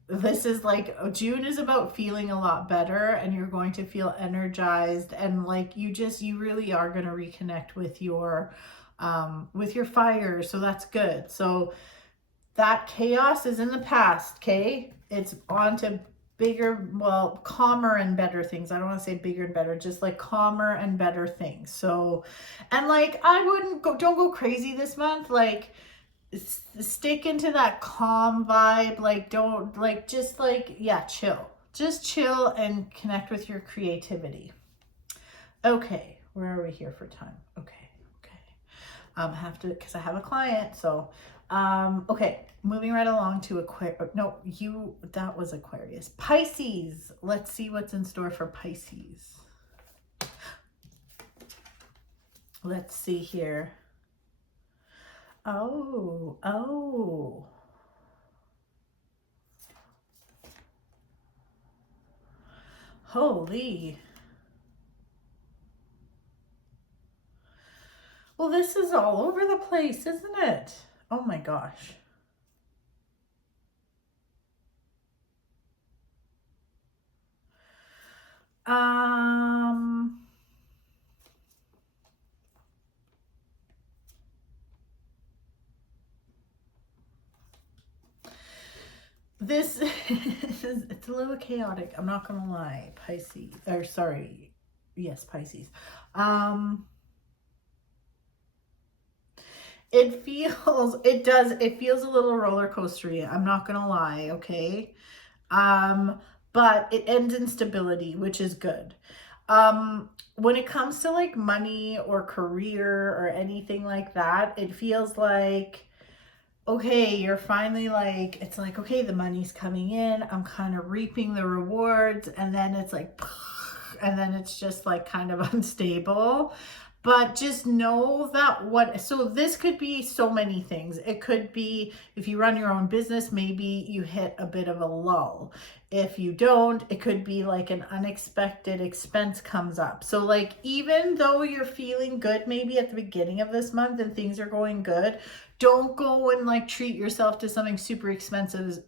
This is like, June is about feeling a lot better, and you're going to feel energized, and like you really are going to reconnect with your fire. So that's good. So that chaos is in the past. Okay. It's on to bigger, well, calmer and better things. I don't want to say bigger and better, just like calmer and better things. So, and like, don't go crazy this month. Like, stick into that calm vibe. Like don't like, just like, yeah, just chill and connect with your creativity. Okay, where are we here for time? Okay. I have to, because I have a client. So okay, moving right along to that was Aquarius. Pisces, let's see what's in store for Pisces. Let's see here. Oh. Holy. Well, this is all over the place, isn't it? Oh my gosh. This it's a little chaotic. I'm not gonna lie, Pisces. Or sorry, yes, Pisces. It feels a little roller coastery. I'm not gonna lie, okay? But it ends in stability, which is good. When it comes to like money or career or anything like that, it feels like, okay, you're finally like, it's like, okay, the money's coming in, I'm kind of reaping the rewards, and then it's like, and then it's just like kind of unstable. But just know that so this could be so many things. It could be, if you run your own business, maybe you hit a bit of a lull. If you don't, it could be like an unexpected expense comes up. So like, even though you're feeling good, maybe at the beginning of this month and things are going good, don't go and like treat yourself to something super expensive,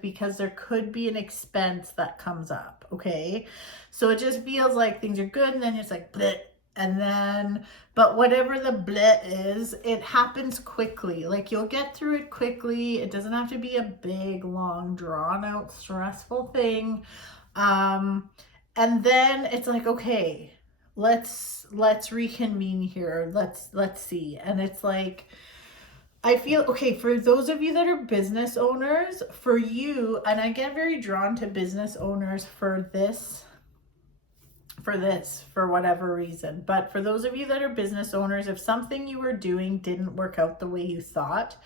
because there could be an expense that comes up. Okay. So it just feels like things are good, and then it's like, bleh. And then, but whatever the blit is, it happens quickly. Like you'll get through it quickly. It doesn't have to be a big, long, drawn out, stressful thing. And then it's like, okay, let's reconvene here. Let's see. And it's like, I feel, okay, for those of you that are business owners, for you, and I get very drawn to business owners for whatever reason. But for those of you that are business owners, if something you were doing didn't work out the way you thought,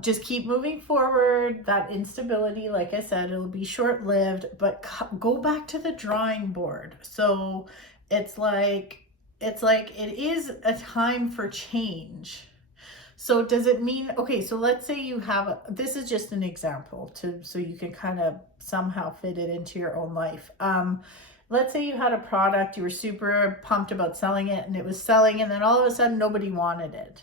just keep moving forward. That instability, like I said, it'll be short-lived, but go back to the drawing board. So it's like it is a time for change. So does it mean, okay, so let's say you have, this is just an example so you can kind of somehow fit it into your own life. Let's say you had a product, you were super pumped about selling it and it was selling, and then all of a sudden nobody wanted it.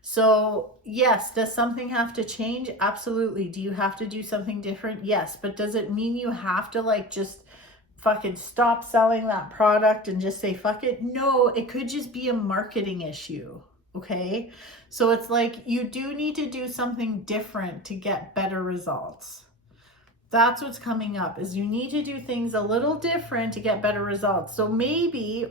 So yes, does something have to change? Absolutely. Do you have to do something different? Yes. But does it mean you have to like just fucking stop selling that product and just say fuck it? No, it could just be a marketing issue. Okay. So it's like you do need to do something different to get better results. That's what's coming up, is you need to do things a little different to get better results. So maybe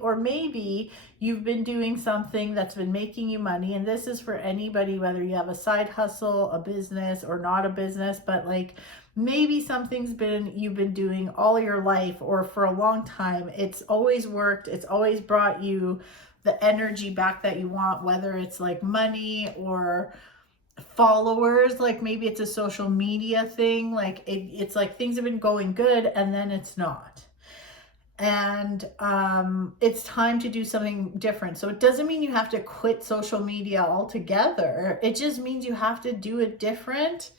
you've been doing something that's been making you money, and this is for anybody, whether you have a side hustle, a business, or not a business, but like maybe you've been doing all your life or for a long time. It's always worked. It's always brought you the energy back that you want, whether it's like money or followers, like maybe it's a social media thing, like it's like things have been going good and then it's not, and it's time to do something different. So it doesn't mean you have to quit social media altogether. It just means you have to do it different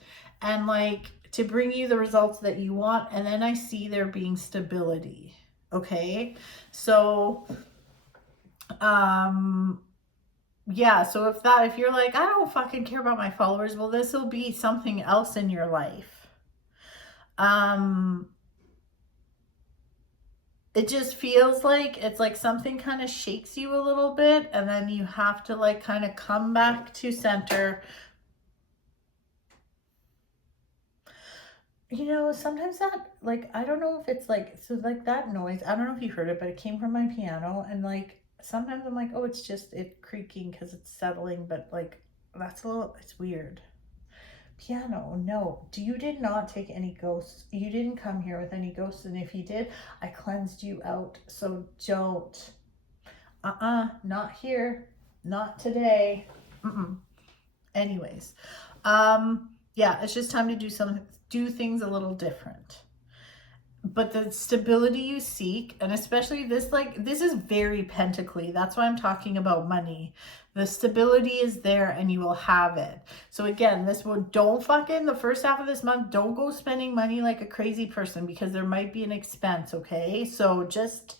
and like to bring you the results that you want. And then I see there being stability. Okay, so yeah, so if you're like, I don't fucking care about my followers, well, this will be something else in your life. It just feels like it's like something kind of shakes you a little bit, and then you have to like kind of come back to center. You know, sometimes that, like, I don't know if it's like, so like that noise, I don't know if you heard it, but it came from my piano, and like sometimes I'm like, oh, it's just it creaking because it's settling, but like that's a little, it's weird. Piano, no, you did not take any ghosts. You didn't come here with any ghosts, and if you did, I cleansed you out. So don't. Not here, not today. Anyways, yeah, it's just time to do things a little different. But the stability you seek, and especially this is very pentacly. That's why I'm talking about money. The stability is there and you will have it. So again, don't fucking, the first half of this month, don't go spending money like a crazy person, because there might be an expense, okay? So just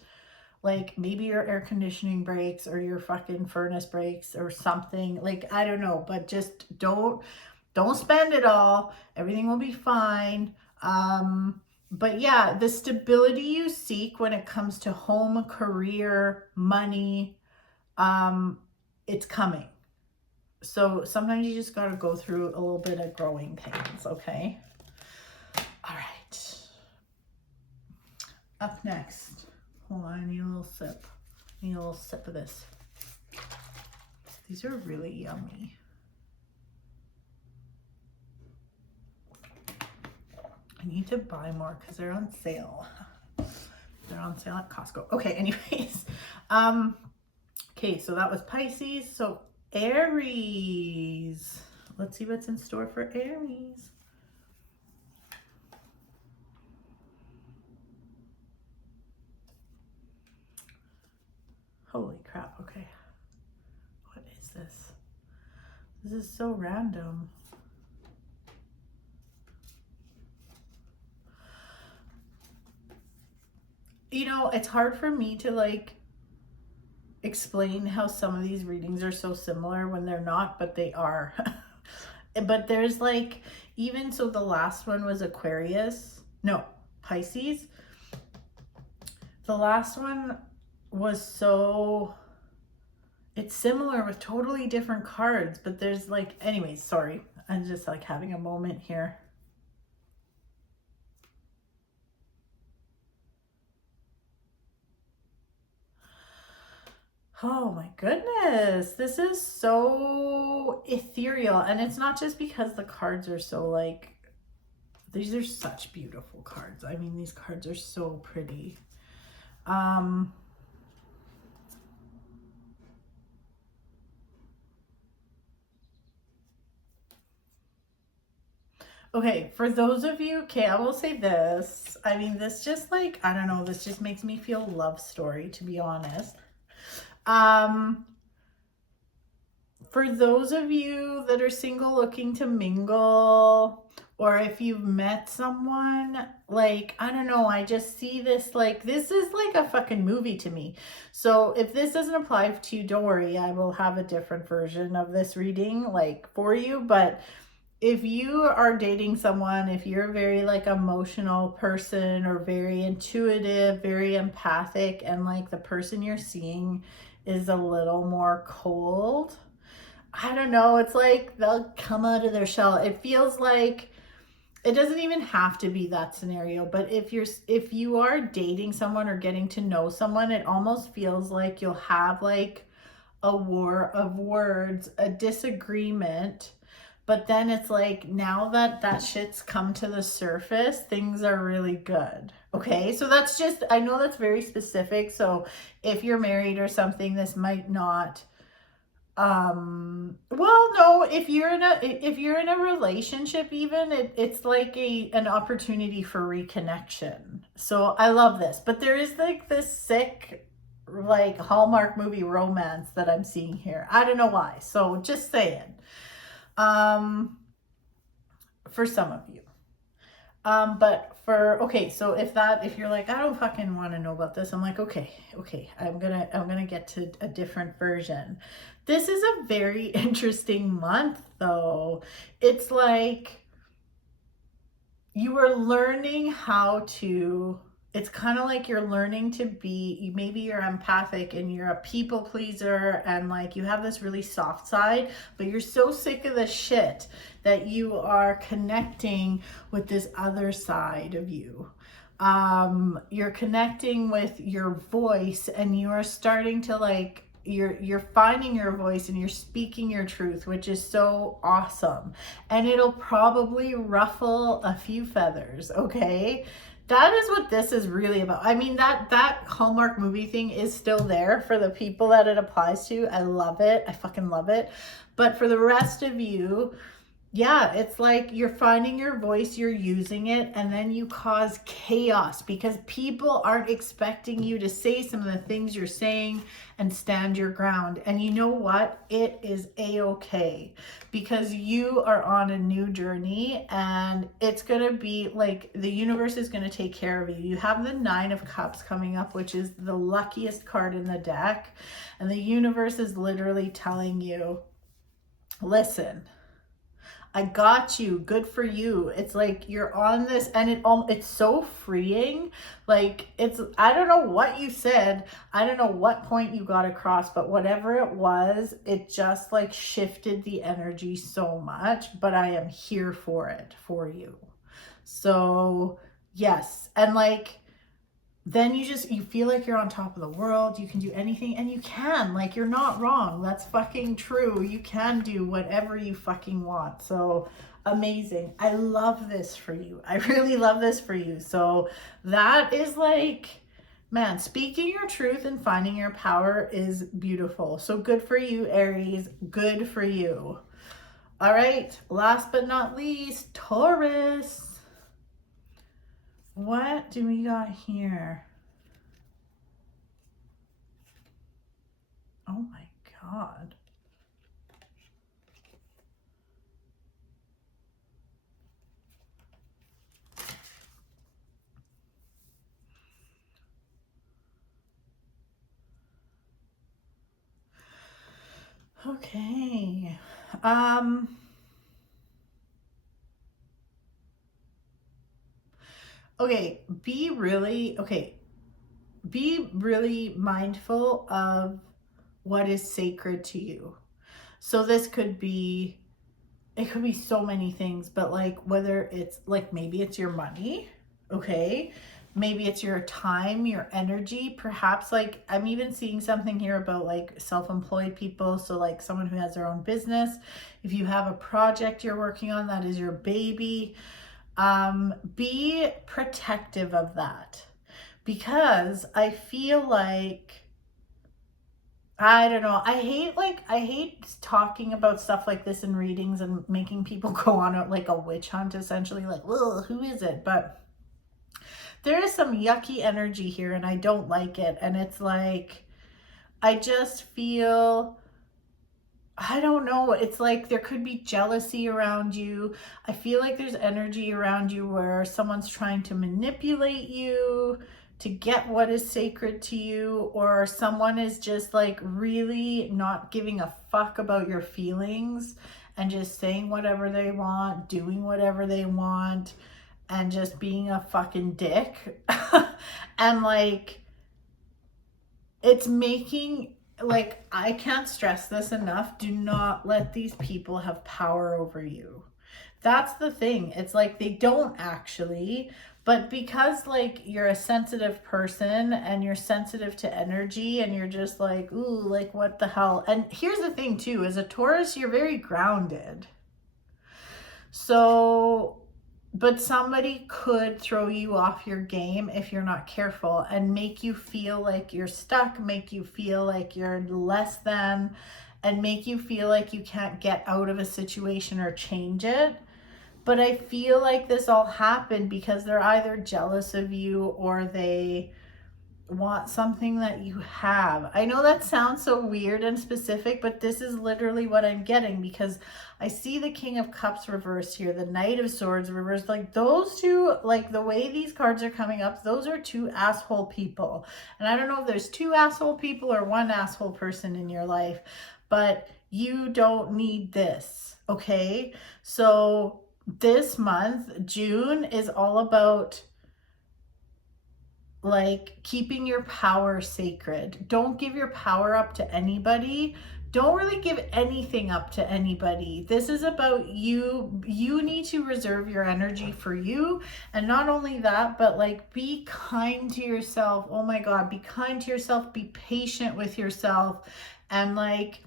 like maybe your air conditioning breaks or your fucking furnace breaks or something. Like, I don't know, but just don't spend it all. Everything will be fine. But yeah, the stability you seek when it comes to home, career, money, it's coming. So sometimes you just got to go through a little bit of growing pains, okay? All right. Up next. Hold on, I need a little sip. I need a little sip of this. These are really yummy. I need to buy more because they're on sale. They're on sale at Costco. Okay, anyways. Okay, so that was Pisces. So Aries. Let's see what's in store for Aries. Holy crap, okay. What is this? This is so random. You know, it's hard for me to like explain how some of these readings are so similar when they're not, but they are. But there's like, even so the last one was Aquarius. No, Pisces. The last one was so, it's similar with totally different cards, but there's like, anyways, sorry. I'm just like having a moment here. Oh my goodness. This is so ethereal. And it's not just because the cards are so like, these are such beautiful cards. I mean, these cards are so pretty. Okay, for those of you, okay, I will say this. I mean, this just like, I don't know, this just makes me feel love story, to be honest. For those of you that are single looking to mingle, or if you've met someone, like, I don't know, I just see this, like, this is like a fucking movie to me. So if this doesn't apply to you, don't worry, I will have a different version of this reading, like, for you. But if you are dating someone, if you're a very like emotional person or very intuitive, very empathic, and like the person you're seeing is a little more cold, I don't know, it's like they'll come out of their shell. It feels like it doesn't even have to be that scenario, but if you are dating someone or getting to know someone, it almost feels like you'll have like a war of words, a disagreement, but then it's like now that that shit's come to the surface, things are really good. Okay, so that's just, I know that's very specific, so if you're married or something, this might not, well, no, if you're in a relationship, even it's like an opportunity for reconnection. So I love this, but there is like this sick like Hallmark movie romance that I'm seeing here. I don't know why, so just saying. um for some of you. But for, okay, so if you're like, I don't fucking want to know about this, I'm like, okay, I'm gonna get to a different version. This is a very interesting month though. It's like you are learning how to, it's kind of like you're learning to be, maybe you're empathic and you're a people pleaser and like you have this really soft side, but you're so sick of the shit that you are connecting with this other side of you. You're connecting with your voice and you are starting to like, you're finding your voice and you're speaking your truth, which is so awesome. And it'll probably ruffle a few feathers, okay? That is what this is really about. I mean, that Hallmark movie thing is still there for the people that it applies to. I love it. I fucking love it. But for the rest of you, yeah, it's like you're finding your voice, you're using it, and then you cause chaos because people aren't expecting you to say some of the things you're saying and stand your ground. And you know what? It is a-okay because you are on a new journey and it's going to be like the universe is going to take care of you. You have the 9 of Cups coming up, which is the luckiest card in the deck. And the universe is literally telling you, listen, I got you. Good for you. It's like you're on this and it's so freeing. Like it's, I don't know what you said. I don't know what point you got across, but whatever it was, it just like shifted the energy so much, but I am here for it for you. So, yes. And like then you feel like you're on top of the world. You can do anything, and you can, like, you're not wrong. That's fucking true. You can do whatever you fucking want. So amazing. I love this for you. I really love this for you. So that is like, man, speaking your truth and finding your power is beautiful. So good for you, Aries. Good for you. All right, last but not least, Taurus. What do we got here? Oh my God. Okay. Okay, be really, okay. be really mindful of what is sacred to you. So this could be, it could be so many things, but like whether it's like, maybe it's your money, okay? Maybe it's your time, your energy, perhaps. Like I'm even seeing something here about like self-employed people. So like someone who has their own business. If you have a project you're working on that is your baby, be protective of that, because I feel like, I don't know. I hate talking about stuff like this in readings and making people go on like a witch hunt, essentially, like, well, who is it? But there is some yucky energy here and I don't like it. And it's like, I just feel, I don't know. It's like there could be jealousy around you. I feel like there's energy around you where someone's trying to manipulate you to get what is sacred to you, or someone is just like really not giving a fuck about your feelings and just saying whatever they want, doing whatever they want, and just being a fucking dick. And like, it's making, like, I can't stress this enough. Do not let these people have power over you. That's the thing. It's like they don't actually, but because like you're a sensitive person and you're sensitive to energy and you're just like, ooh, like what the hell? And here's the thing too, as a Taurus, you're very grounded. So, but somebody could throw you off your game if you're not careful and make you feel like you're stuck, make you feel like you're less than, and make you feel like you can't get out of a situation or change it. But I feel like this all happened because they're either jealous of you or they want something that you have. I know that sounds so weird and specific, but this is literally what I'm getting, because I see the King of Cups reversed here, the Knight of Swords reversed. Like those two, like the way these cards are coming up, those are two asshole people. And I don't know if there's two asshole people or one asshole person in your life, but you don't need this, okay? So this month, June, is all about like keeping your power sacred. Don't give your power up to anybody. Don't really give anything up to anybody. This is about you. You need to reserve your energy for you. And not only that, but like be kind to yourself. Oh my God, be kind to yourself. Be patient with yourself. And like,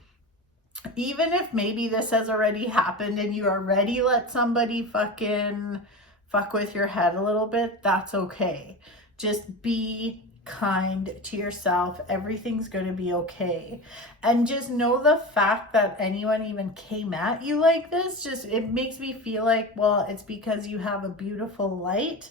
even if maybe this has already happened and you already let somebody fucking fuck with your head a little bit, that's okay. Just be kind to yourself. Everything's going to be okay. And just know the fact that anyone even came at you like this, just, it makes me feel like, well, it's because you have a beautiful light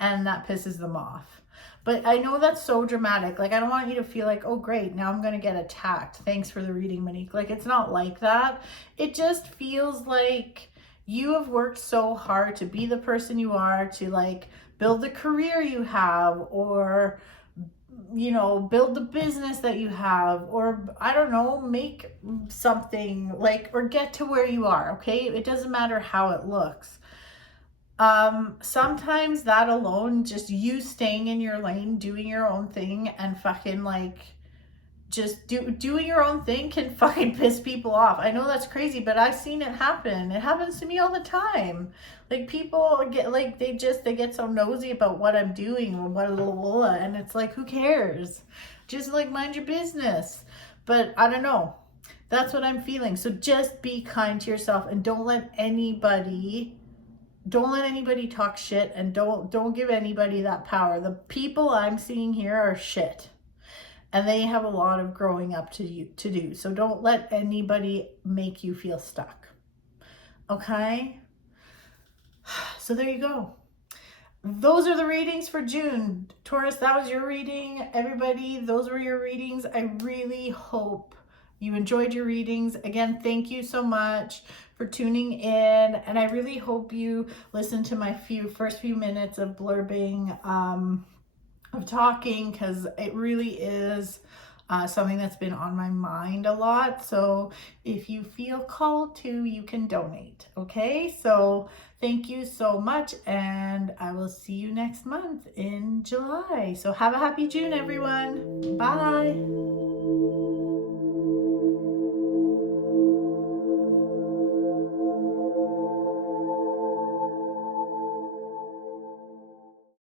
and that pisses them off. But I know that's so dramatic. Like, I don't want you to feel like, oh, great, now I'm going to get attacked. Thanks for the reading, Monique. Like, it's not like that. It just feels like you have worked so hard to be the person you are, to like build the career you have, or, you know, build the business that you have, or I don't know, make something like, or get to where you are. Okay. It doesn't matter how it looks. Sometimes that alone, just you staying in your lane, doing your own thing, and fucking like just doing your own thing can fucking piss people off. I know that's crazy, but I've seen it happen. It happens to me all the time. Like people get like, they get so nosy about what I'm doing or what, and it's like, who cares? Just like mind your business. But I don't know. That's what I'm feeling. So just be kind to yourself and don't let anybody talk shit, and don't give anybody that power. The people I'm seeing here are shit, and they have a lot of growing up to do. So don't let anybody make you feel stuck. Okay? So there you go. Those are the readings for June. Taurus, that was your reading. Everybody, those were your readings. I really hope you enjoyed your readings. Again, thank you so much for tuning in. And I really hope you listened to my first few minutes of blurbing, of talking, because it really is something that's been on my mind a lot. So if you feel called to, you can donate. Okay, so thank you so much, and I will see you next month in July. So have a happy June, everyone. Bye.